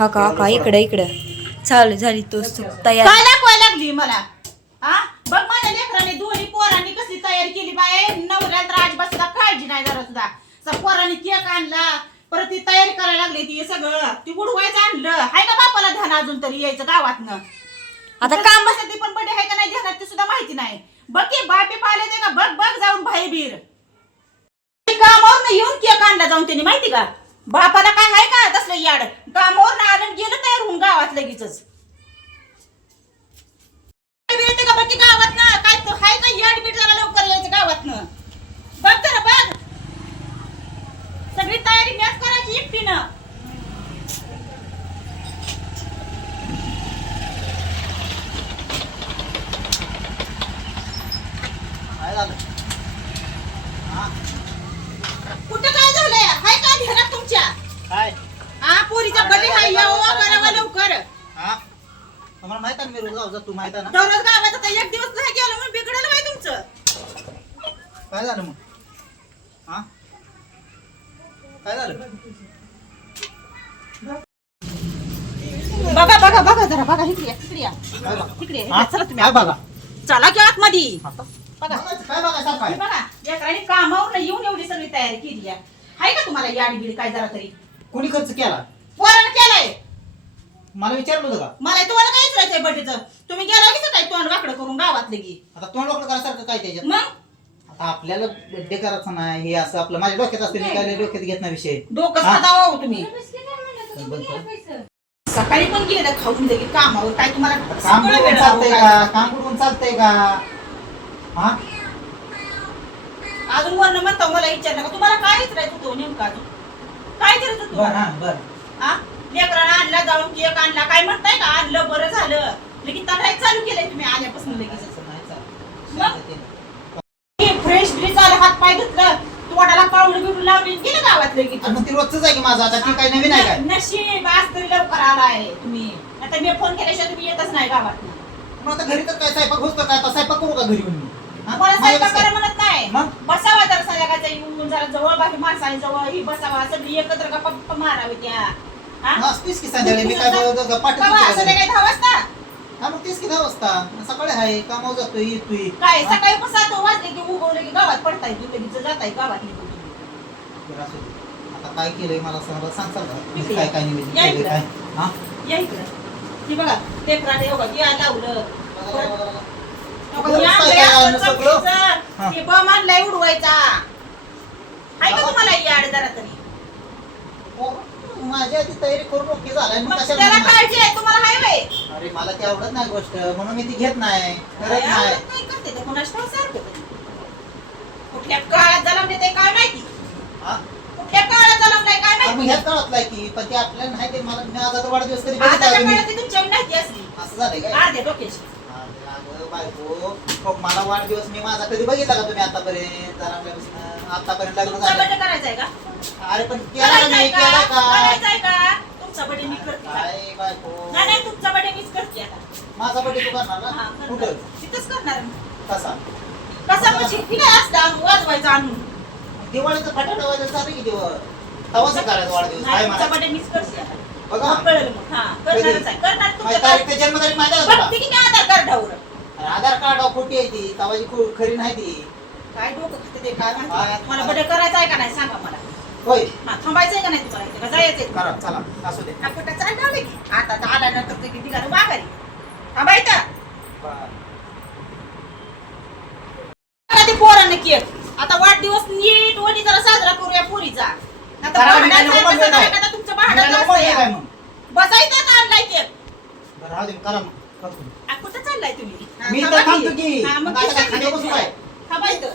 हा का हा का इकडं इकडं. चालू झाली तोच तयार. काय दाखवायला लागली मला? हा? बघ माझ्या लेकराने दोन्ही पोरांनी कसली तयारी केली बाय नवऱ्याला तर अजिबात सुद्धा काळजी नाही जरा सुद्धा स- पोरांनी केक आणला परत ती तयारी करायला लागली ती सगळं. ती उडवायचं आणलं. हाय का बापाला ध्यान अजून तरी यायचं गावातनं? आता काम ती पण बडे आहे का नाही ध्यानात ते सुद्धा माहिती नाही. बघ की बापे पाले ते का? बघ बघ जाऊन भाई बीर कामावर येऊन केक आणला जाऊन त्यांनी माहिती का? बापाला काय आहे का? तसलं याड. कामावर आलं गेलं तयार होऊन गावात लगेचच. गावात ना काय तो हाय का याड बीट जरा लवकर यायचं गावात बघ तर बघ सगळी तयारी मॅच करायची एकटीनं काय झालं हा कुठं काय झालंय हाय का ध्यानात तुमच्या काय हा पोरीचा बर्थडे हाय या ओ करावा लवकर हा आहे जाऊ माहीत आहे ना? दररोज एक दिवस नाही गेलं म्हणून बिघडलं बाई तुमचं. काय झालं मग? हा? काय झालं? बघा बघा बघा जरा बघा इकडे या, इकडे या. काय बघा? इकडे या, हा? चला तुम्ही. काय बघा? चला की आतमध्ये. आता? बघा. काय बघा हे बघा लेकरांनी कामावर येऊन एवढी सगळी तयारी केली आहे. हाय का तुम्हाला याडी बिडी काय जरा तरी? कोणी खर्च केला? पोरानं केलंय. मला विचारलं होतं का? मला तुम्हाला काय विचारायचंय बर्थडेचं तुम्ही गेला की काय तोंड वाकडं करून गावात लगी. आता तोंड वाकडं करायसारखं काय त्याच्यात? मग? आता आपल्याला बड्डे करायचं नाही हे असं आपलं माझ्या डोक्यात असते मी काय? डोक्यात घेत नाही विषय. डोकं हा? खाता हो तुम्ही. सकाळी पण गेलं खाऊन लगे कामावर. काय तुम्हाला काम सगळं करून वेळ चालतंय का? काय? काम करून चालतंय का? हा? अजून वर्ण म्हणतो मला विचारलं का? तुम्हाला काय विचारायचं होतं नेमकं अजून? काय विचारायचं होतं बर तुम्हाला? हा बर. हा? लेकरानं आणला जाऊन केक आणला. काय म्हणताय का? आणलं बरं झालं. लगेच तडाय चालू केलंय तुम्ही. आल्यापासून लगेच. फ्रेश ब्रिज आलं हात पाय धुतलं तोंडाला पावडर बिवडर लावली आणि गेलं गावात लगेच. आणि मग ती रोजच आहे की माझं? आता ती काय नवीन आहे काय? नशीब आज तरी लवकर आलाय तुम्ही. आता मी फोन केल्याशिवाय तुम्ही येतच नाही गावात. मग आता घरी तर काय स्वयंपाक होतो आता स्वयंपाक करू का घरी मी? हा? मला माझ्या स्वयंपाक कसं करा काय? म्हणत नाही. मग? बसावा जरा संध्याकाळचा येऊन जरा जवळ बाकी माणसं आहे जवळ ही बसावा. सगळी एकत्र गप्पा गप्पा मारावी त्या. असतीस की संध्याकाळी मी काय बोलतो का पाठी कवा? संध्याकाळी दहा वाजता हा मग तीस की दहा वाजता सकाळी आहे कामावर जातोय येतोय काय हा? सकाळी पण सात वाजले की उगवले की गावात पडताय तू लगेच जाताय गावात निघून तुम्ही. बरं, असू दे. आता काय केलंय मला सांगा सांगताल का इकडे म्हणजे काय काय निवेदन या केलंय इकडं. काय हा या इकडं ती बघा ते प्राणी बघा या लावलं बघा, बघा, बघा, बघा. बरं, या काय आणलंय काय आपण आणलं सगळं? चमकीचं. हा. ते बम आणलाय उडवायचा आहे का. तुम्हाला याड जरा तरी हो, माझी आधी तयारी करून ओके झालाय मग मग कशाला त्याला म्हणणार? काळजी आहे तुम्हाला हाय वय अरे मला ती आवडत नाही गोष्ट. म्हणून मी ती घेत नाही. करत नाही. आवडत नाही करते ते. कोणाच ठाऊक सारखं तरी. कुठल्या काळात जलमले ते काय माहिती? हा? कुठल्या काळात जलमलाय काय अरे मग माहिती? ह्याच काळातलाय की पण ते आपल्याला नाही ते मला माझा तर वाढदिवस आताच्या मी. काळात ती तुमच्यावर माहिती असली. असं झालंय काय? अर्ध्या डोक्याची अरे अगं बायको, हो, मला वाढदिवस मी माझा कधी बघितला का तुम्ही आतापर्यंत? आतापर्यंत लग्न तुमचा झालं. बर्थडे करायचा आहे का? अरे पण केला नाही केला का? तुमचा बर्थडे मी करते का? काय बायको. नाही नाही तुमचा बर्थडे मीच करते आता. माझा बर्थडे तू करणार हा, ना करणार. कुठं? तिथंच करणार मी. कसा? कसा म्हणजे तिला असतं आणून वाजवायचं आणून. दिवाळीचं फटाका वाजायचं चालू की दिवाळ तवाच करायचा वाढदिवस? नाही काय तुमचा मला बर्थडे मीच करते आता. बघा. मग कळलं मग. हा करणारच आहे. करणार माझी तुमच्या तारीख ते जन्मतारीख माहिती आहे का तुला? बघते की मी आधार कार्डावर. अरे आधार कार्ड खोटी आहे ती. तवाची खो- खरी नाही ती. काय डोकं खाते ते काय माहिती? हा. तुम्हाला बर्थडे करायचा आहे का नाही सांगा मला. होय. हा थांबायचंय का नाही तुम्हाला इथे? का जायचंय? करा चला. असू दे. कुठं चालणार की आता तर आल्यानंतर ते किती घालू माघारी थांबायचं आता ते पोरांना केक. आता वाढदिवस नीट वणी जरा साजरा करूया पुरीचा. आता करा, भांडण तुमचं काय. मग? बसायचं का आणलाय केक. बरं राहू दे करा मग. करतो. आ, कुठं चाललाय तुम्ही? हा, मी थांबा तर थांबतो की. हा, मग मग आता ते काय खाली बसू काय? थांबायचं